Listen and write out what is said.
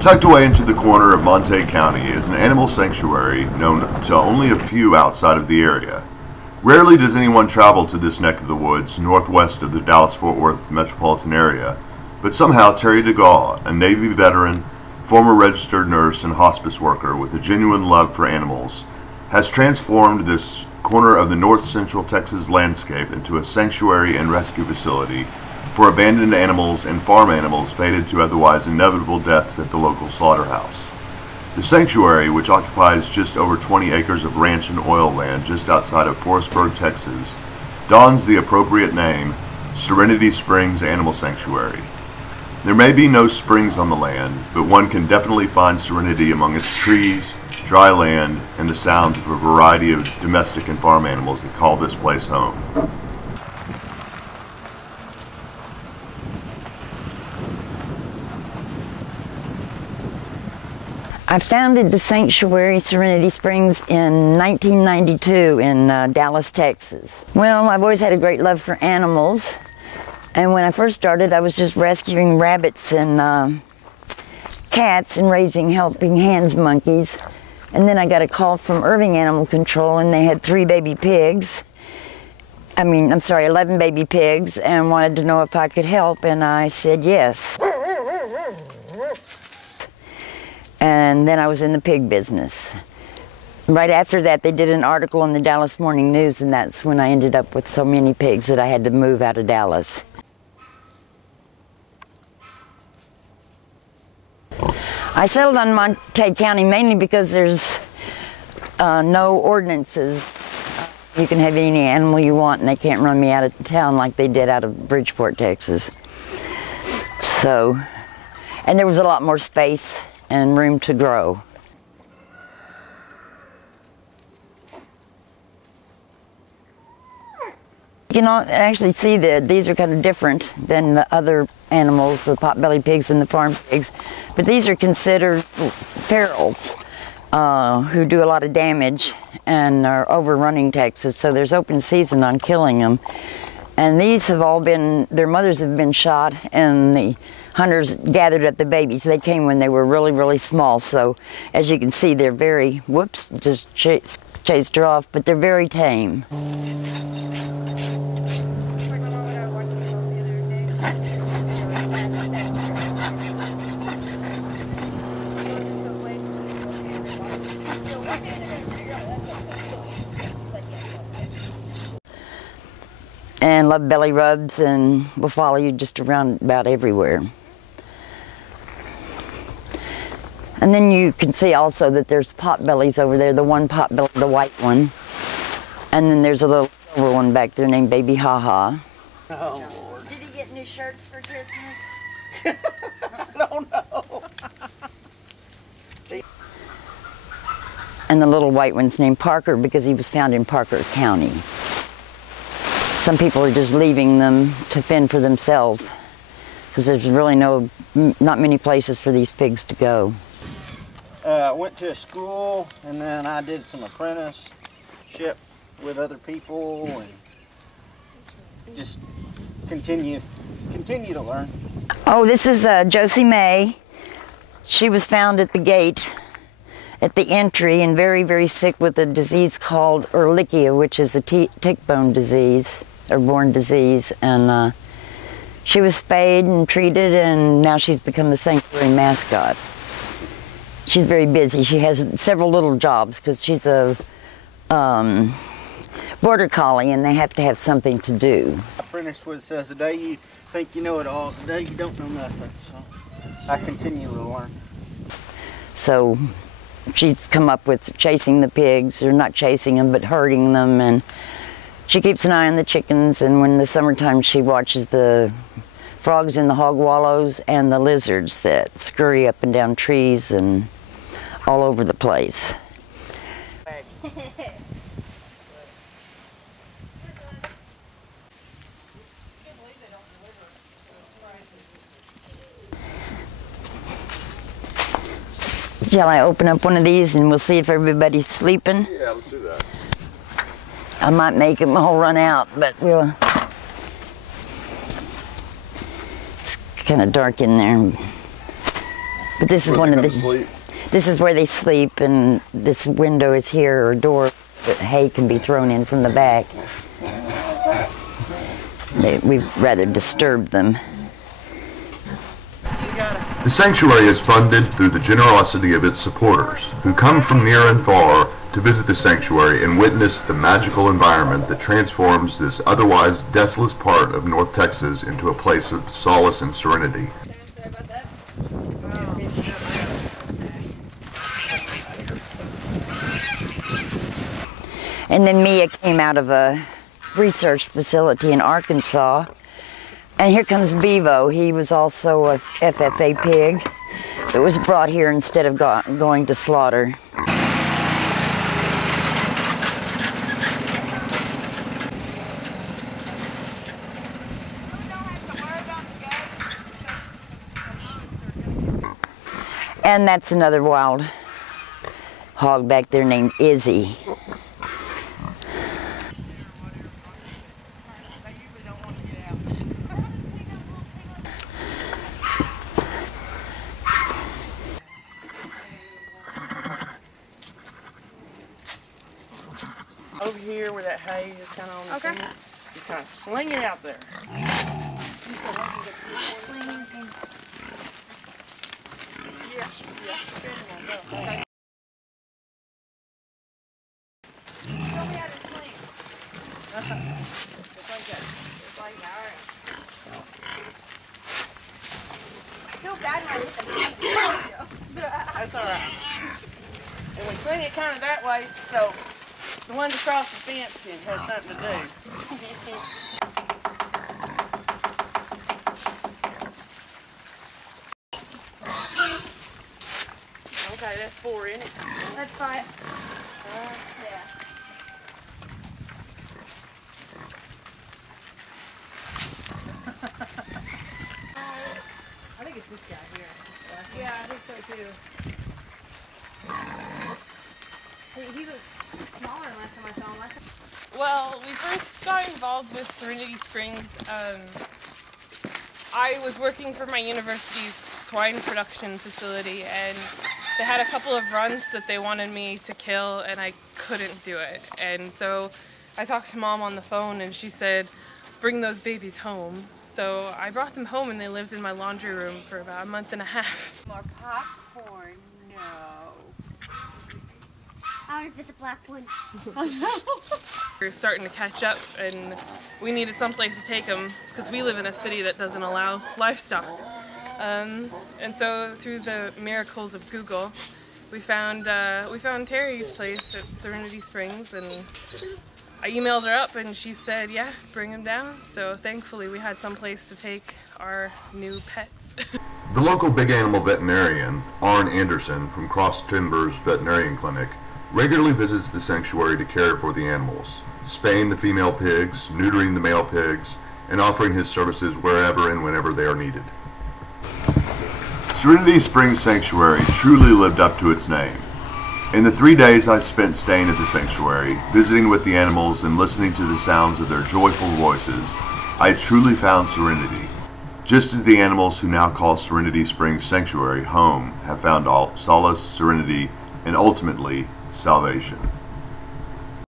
Tucked away into the corner of Montague County is an animal sanctuary known to only a few outside of the area. Rarely does anyone travel to this neck of the woods northwest of the Dallas-Fort Worth metropolitan area, but somehow Terry DeGaw, a Navy veteran, former registered nurse and hospice worker with a genuine love for animals, has transformed this corner of the north central Texas landscape into a sanctuary and rescue facility for abandoned animals and farm animals fated to otherwise inevitable deaths at the local slaughterhouse. The sanctuary, which occupies just over 20 acres of ranch and oil land just outside of Forestburg, Texas, dons the appropriate name Serenity Springs Animal Sanctuary. There may be no springs on the land, but one can definitely find serenity among its trees, dry land, and the sounds of a variety of domestic and farm animals that call this place home. I founded the sanctuary Serenity Springs in 1992 in Dallas, Texas. Well, I've always had a great love for animals, and when I first started I was just rescuing rabbits and cats and helping hands monkeys, and then I got a call from Irving Animal Control and they had 11 baby pigs and wanted to know if I could help, and I said yes. And then I was in the pig business. Right after that, they did an article in the Dallas Morning News, and that's when I ended up with so many pigs that I had to move out of Dallas. I settled on Montague County mainly because there's no ordinances. You can have any animal you want, and they can't run me out of town like they did out of Bridgeport, Texas. So, and there was a lot more space and room to grow. You can actually see that these are kind of different than the other animals, the pot-bellied pigs and the farm pigs, but these are considered ferals who do a lot of damage and are overrunning Texas, so there's open season on killing them. And these have all been, their mothers have been shot, and the hunters gathered up the babies. They came when they were really, really small, so as you can see, they're very, whoops, just chased her off, but they're very tame. And love belly rubs, and will follow you just around about everywhere. And then you can see also that there's pot bellies over there, the one pot belly, the white one. And then there's a little silver one back there named Baby Ha Ha. Oh, Lord. Did he get new shirts for Christmas? I don't know. And the little white one's named Parker because he was found in Parker County. Some people are just leaving them to fend for themselves because there's really not many places for these pigs to go. I went to a school, and then I did some apprenticeship with other people, and just continue to learn. Oh, this is Josie May. She was found at the gate at the entry and very, very sick with a disease called Ehrlichia, which is a tick-borne disease, airborne disease, and she was spayed and treated, and now she's become a sanctuary mascot. She's very busy. She has several little jobs because she's a border collie, and they have to have something to do. Apprentice Wood says, the day you think you know it all is the day you don't know nothing. So I continue to learn. So she's come up with chasing the pigs, or not chasing them, but herding them, and she keeps an eye on the chickens, and when the summertime she watches the frogs in the hog wallows and the lizards that scurry up and down trees and all over the place. Shall I open up one of these and we'll see if everybody's sleeping? Yeah, let's do that. I might make them all run out, but we'll... It's kind of dark in there. But this is one of the. This is where they sleep, and this window is here, or door that hay can be thrown in from the back. We've rather disturbed them. The sanctuary is funded through the generosity of its supporters, who come from near and far to visit the sanctuary and witness the magical environment that transforms this otherwise desolate part of North Texas into a place of solace and serenity. And then Mia came out of a research facility in Arkansas. And here comes Bevo. He was also a FFA pig that was brought here instead of going to slaughter. And that's another wild hog back there named Izzy. Over here where that hay is kind of on the field, you kind of sling it out there. Yes, okay. Show me how to sling. Just like that. Just like that. All right. I feel bad when I hit the That's all right. And we sling it kind of that way, so the ones across the fence can have something to do. Okay, that's 4 in it. That's 5. Yeah. I think it's this guy here. Yeah, I think so too. He was smaller than last time I saw him. Well, we first got involved with Serenity Springs. I was working for my university's swine production facility, and they had a couple of runs that they wanted me to kill, and I couldn't do it. And so I talked to Mom on the phone, and she said, bring those babies home. So I brought them home, and they lived in my laundry room for about a month and a half. More popcorn? No. I wonder if it's a black one. We were starting to catch up, and we needed someplace to take them because we live in a city that doesn't allow livestock. And so through the miracles of Google, we found Terry's place at Serenity Springs, and I emailed her up, and she said, yeah, bring him down. So thankfully we had some place to take our new pets. The local big animal veterinarian, Arn Anderson from Cross Timbers Veterinarian Clinic, regularly visits the sanctuary to care for the animals, spaying the female pigs, neutering the male pigs, and offering his services wherever and whenever they are needed. Serenity Springs Sanctuary truly lived up to its name. In the 3 days I spent staying at the sanctuary, visiting with the animals and listening to the sounds of their joyful voices, I truly found serenity. Just as the animals who now call Serenity Springs Sanctuary home have found all solace, serenity, and ultimately salvation.